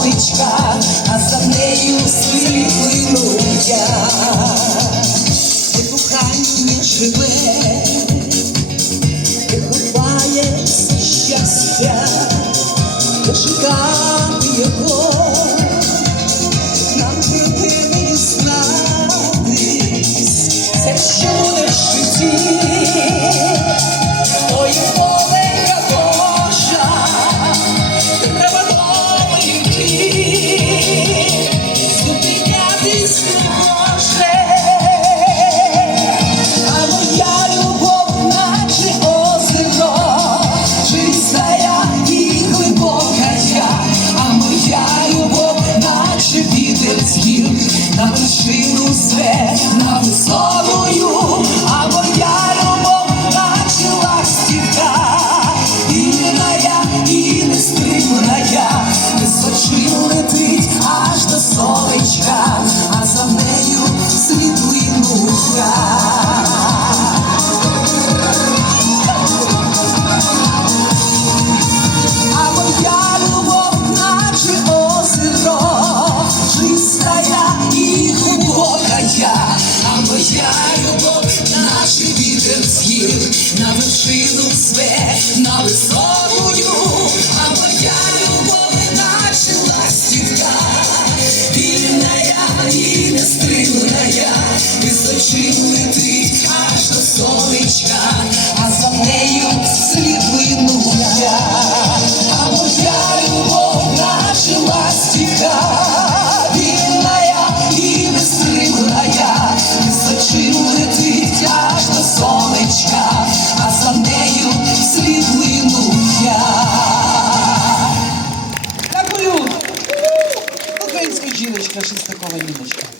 квіточка, а за нею сліплину я, де кохання живе, де ховає щастя, де шукати його. Наші вітер схід, на вершину све на високу. Шестакова Ніночка.